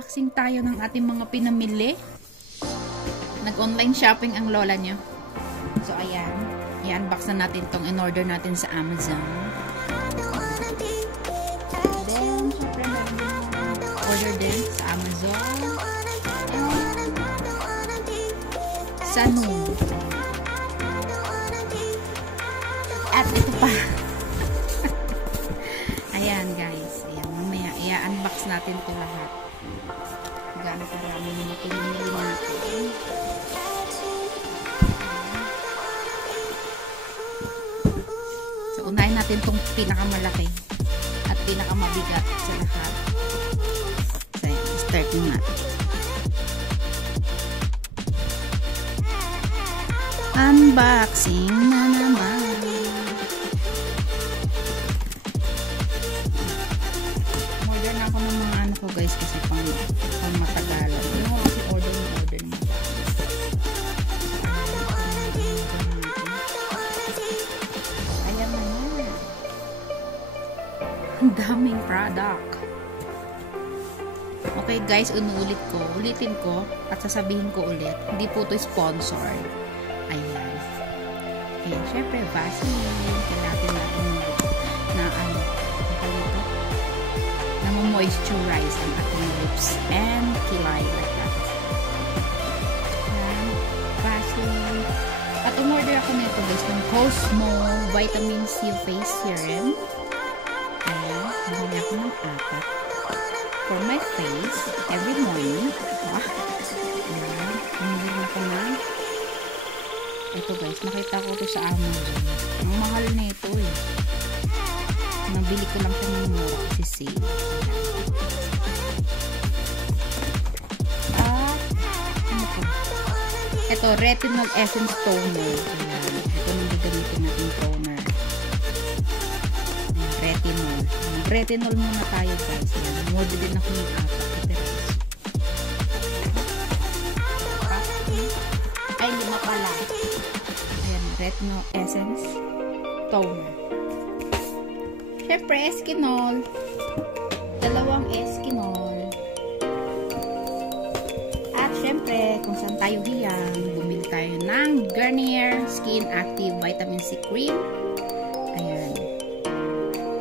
Mag-unboxing tayo ng ating mga pinamili. Nag-online shopping ang lola nyo. So, ayan. I-unbox na natin itong in-order natin sa Amazon. Then, syempre, order din sa Amazon. Sa Noon. At ito pa. Ayan, guys. Ayan, mamaya. I-unbox natin ito lahat. Gaano karami yung pinamili natin. So, unahin natin itong pinakamalaki at pinakamabigat sa lahat. So, start nyo natin. Unboxing na naman. Order na ako ng mga ano ko guys kasi pang matagalan. Ano kasi order mo. Ayan na yan. Ang daming product. Okay guys, ulitin ko at sasabihin ko ulit. Hindi po ito sponsored. Ayan. Okay, syempre, Vaseline. Kailangan natin na moisturize ang ating lips and kilay like that. Ayan. Vaseline. At umorder ako nito guys ng Cosmo Vitamin C Face Serum. Ayan. Nabili ako ng 4 for my face every morning. Ayan. Nabili ako ng ito guys, nakita ko ito sa Amazon. Ang mahal na ito eh. Nabili ko lang siya ng mura kasi sale. At ano po? Ito, Retinol Essence Toner. Ayan. Ito nang gagamitin natin toner. Ayan, retinol. Retinol muna tayo guys. Ayan. Mode din ako ng 4. Ay, 5 pala. Retinol Essence Toner. Syempre, Eskinol. 2 Eskinol. At syempre, kung saan tayo hiyang, bumili tayo ng Garnier Skin Active Vitamin C Cream. Ayan.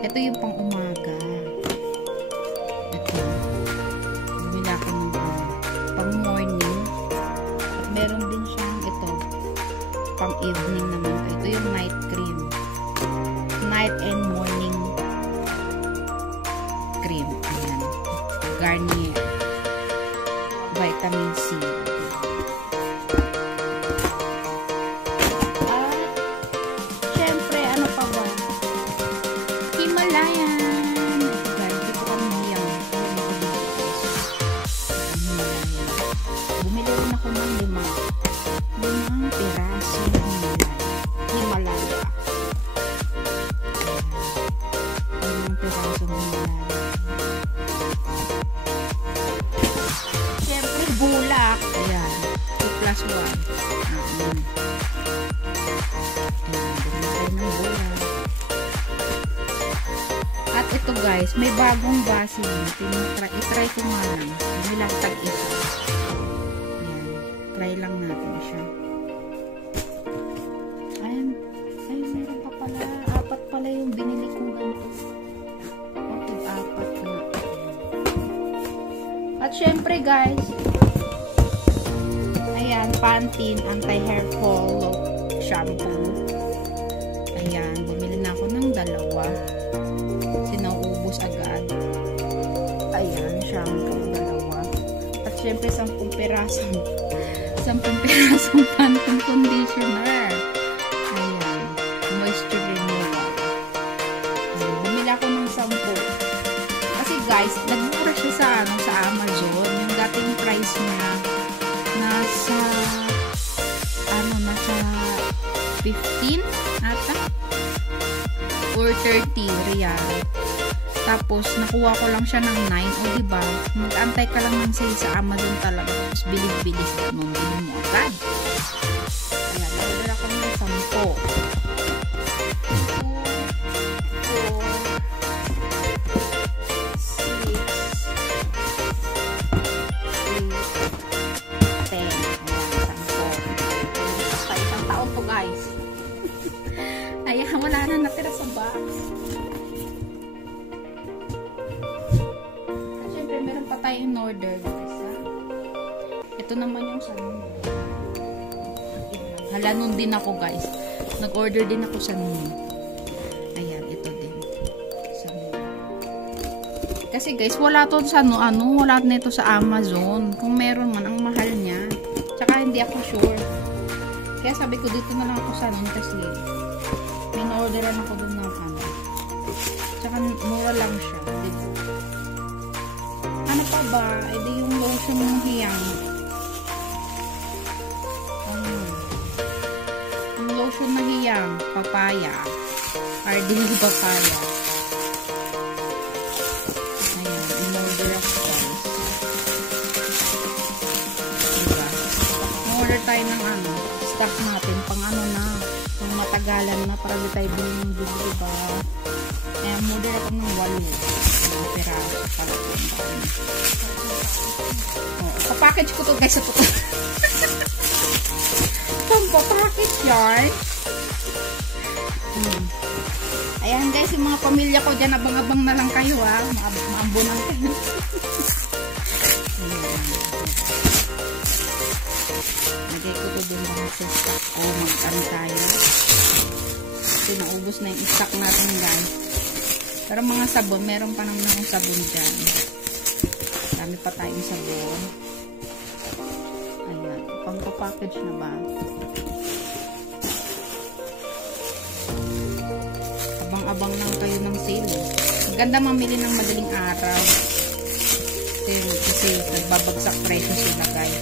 Ito yung pang umaga. Ito. Bumili ako ng pang morning. At meron din siyang ito. Pang evening naman. Ito yung night cream. Night and morning cream. Ayan. Garnier. Vitamin C. At, syempre, ano pa ba? Himalayan. Guys, ito kami hiyang. Bumili rin ako ng 5 piraso Himalaya. 5 piraso Himalaya. Siyempre, bulak. Ayan. 2+1. Ayan. Ayan. Ng bulak. At ito guys, may bagong Vaseline. I-try ko nga lang. Nilang tag-isa. Ayan. Try lang natin siya. Ayan. Ay, meron pa pala. 4 pala yung binili kong ganito. Okay, 4 na. At syempre guys, ayan, Pantene Anti-Hair Fall Shampoo. Ayan, bumili na ako ng 2. Kasi nauubos agad. Ayan, shampoo, 2. At syempre, 10 pirasong Pantene conditioner. Ayan. Moisture removal. Ayan. Bumili ako ng 10. Kasi guys, nagmura siya sa Amazon. Yung dating price niya nasa 15 ata or 30 real. Tapos nakuha ko lang siya ng 9. O diba, mag-antay ka lang ng sale sa Amazon talaga. Tapos bilis-bilis ganun din mo agad. Ayan, order ako ng 10. 2, 4, 6, guys. Ayan, wala na natira sa box. At syempre, meron pa tayong order guys. Ha? Ito naman yung sa hala, nun din ako guys. Nag-order din ako sa nun. Ayan, ito din. Sa nun. Kasi guys, wala to sa wala na ito sa Amazon. Kung meron man, ang mahal niya. Tsaka hindi ako sure. Kaya sabi ko dito na lang ako sa nun kasi min-orderan ako dun ng Tsaka mura lang siya. Diba? Ano pa ba? Edi yung lotion ng hiyang. Lotion na hiyang, papaya, RD papaya. Ayan, in-order ako guys. Diba? In-order tayo ng stock natin, pang na, pang matagalan na, para di tayo bilhin, diba? Ayan, in-order ako ng 8 piraso para po. Papackage ko to guys sa puto. Pampapackage yarn. Ayan guys, yung mga pamilya ko dyan, abang-abang na lang kayo ha. Maambunan kayo. Lagay ko to dun lang sa stock ko. Magkano tayo. Kasi naubos na yung stock natin guys. Pero mga sabon, meron pa naman akong sabon dyan. Dami pa tayong sabon. Ayan, pang-package na ba? Abang lang kayo ng sale. Maganda mamili ng madaling araw. Kasi nagbabagsak presyo sila guys.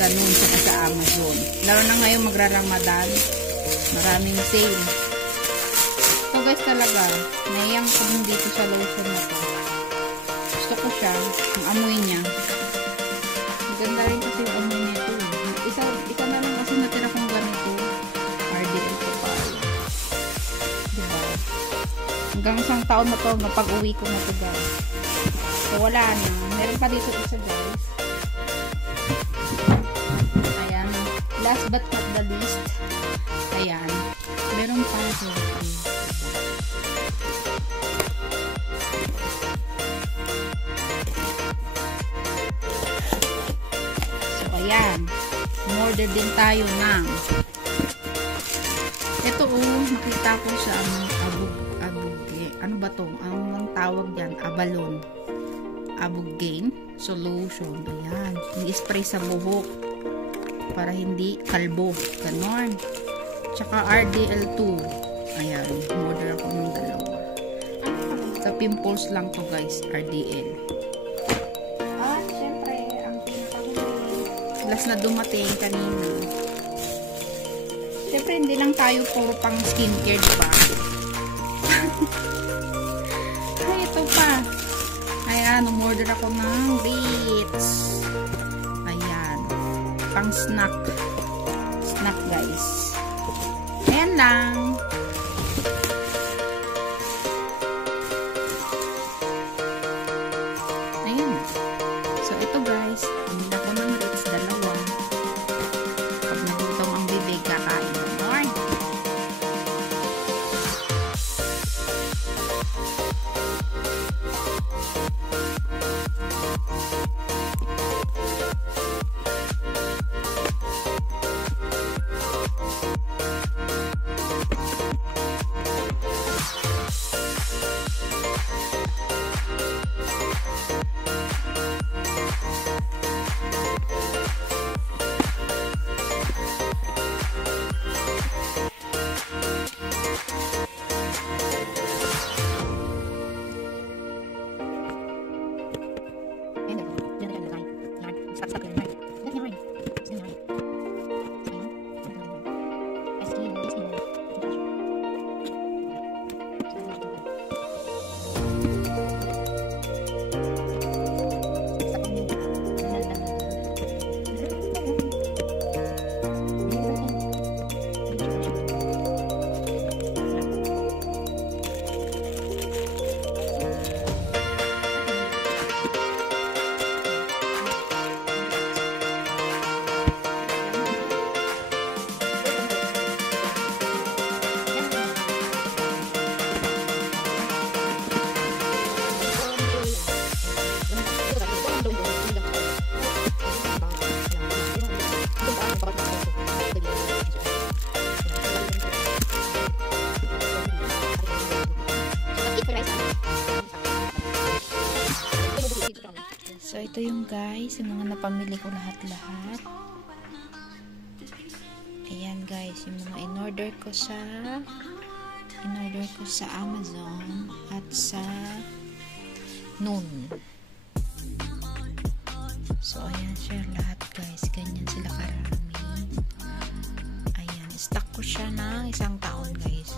Sa noon sa Amazon. Lalo na ngayon magra-Ramadan. Maraming sale. So guys talaga, naiyang ko dito sa lotion na to. Gusto ko siya. Ang amoy niya. Maganda rin kasi yung amoy nito. Isa na lang kasi natira kong ganito. RDL ko pa. Hanggang isang taon na to, napag-uwi ko na to guys. So wala na. Meron pa dito isa guys. Ayan. Last but not the least. Ayan. Meron pa ito. So ayan. Order din tayo ng ito nakita ko sa ano ba to? Ang tawag dyan? Abalon. Abugain solution. Ayan. I-spray sa buhok para hindi kalbo. Ganon. Tsaka RDL2. Ayan. Order ako ng dalawa. Sa pimples lang to guys. RDL. At syempre, ang pinakahuli. Last na dumating kanina. Syempre, hindi lang tayo puro pang skincare, diba? Ay, ito pa. Ayan, umorder ako ng Ritz. Ayan. Pang snack. Snack, guys. Ayan lang. Ayan. So, ito guys. Bumili ako ng Ritz, dalawa. Pag nagutom ang bibig, kakain. Alright. ito yung guys, yung mga napamili ko lahat-lahat. Ayan guys, yung mga in-order ko sa Amazon at sa Noon. So ayan siya lahat guys, ganyan sila karami. Ayan, stock ko siya ng 1 taon guys.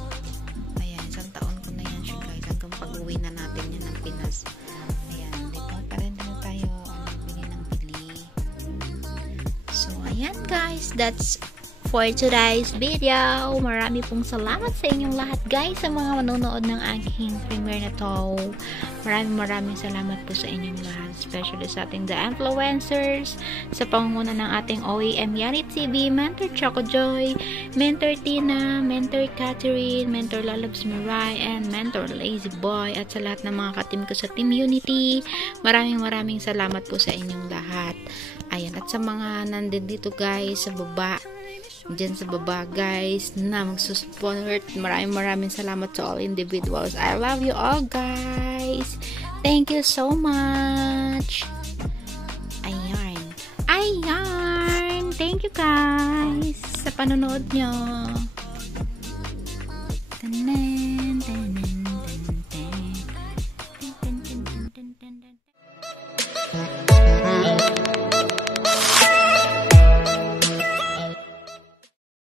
Ayan, 1 taon ko na yan siya guys, hanggang pag-uwi na natin yan ng Pinas. Ayan, dito pa rin tayo bili ng bili. So ayan guys, that's for today's video. Marami pong salamat sa inyong lahat guys, sa mga manonood ng aking premiere na to. Maraming salamat po sa inyong lahat, especially sa ating The Influencers, sa pangunguna ng ating OEM Yani TV, Mentor Choco Joy, Mentor Tina, Mentor Catherine, Mentor Lalabs Mirai, and Mentor Lazy Boy, at sa lahat ng mga katim ko sa Team Unity. Maraming salamat po sa inyong lahat. Ayan, at sa mga nandito guys sa baba, dyan sa baba guys na magsusupport, maraming salamat to all individuals. I love you all guys, thank you so much. Ayan, thank you guys sa panonood nyo.